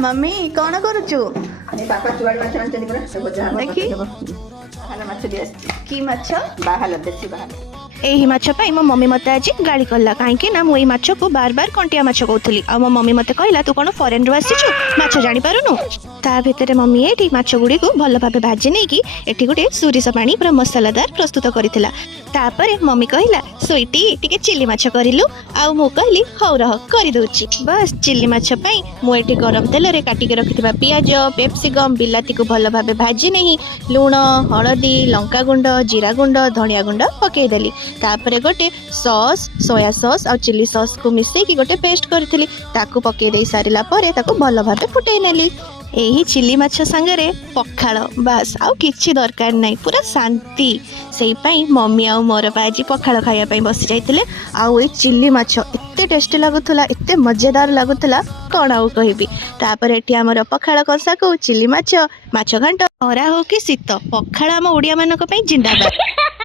Mummy कौन करुचु बापा चुआड़ माछ आनछन पुरा से भजा हम देखी खाना माछ दिया की माछ बाहाल देसी बाहाल यही माछ मो मम्मी मत आज गाड़ी कला कहीं ना मुझे माछ को बार बार कंटिया माछ कहूली आ मो मम्मी मत कहला तू कौन फॉरेन रू आसीचु माछ जानी पारुनु ता भितर मम्मी एठी माछ गुडी को भल भाबे भाजी नै कि एठी गोटे सोरिष पानी पूरा मसालादार प्रस्तुत करिथिला तापरे मम्मी कहला स्वीटी टिके चिल्ली माछ करिलु आ मु कहली हौ रह करि दोची बस चिल्ली माछ पई मु एठी गरम तेल रे काटी के रखिथिबा पियाज पेप्सिकम बिलाती को भल भाबे भाजी नै लूण हळदी लंका गुंड जीरा गुंड धनिया गुंड पकेई देली तापरे गोटे सॉस सोया सॉस और चिल्ली सॉस को मिसई कि गोटे पेस्ट करथिली ताकू पकेई देई सारिला परे ताकू भल भाबे फुटेई नेली एही चिल्ली माछ संगरे पखाळ बास आउ किछि दरकार नै पूरा शांति सेई पई मम्मी आ मोर बाजी पखाळ खाया पई बसि जाइतिले आउ ए चिल्ली माछ एते टेस्टी लागुथला एते मजेदार लागुथला कोन आउ कहिबी तापर एठी हमर पखाळ कसा को चिल्ली माछ माछ घंट हरा हो कि शीत पखाळ हम ओडिया मानक पई जिंदाबाद।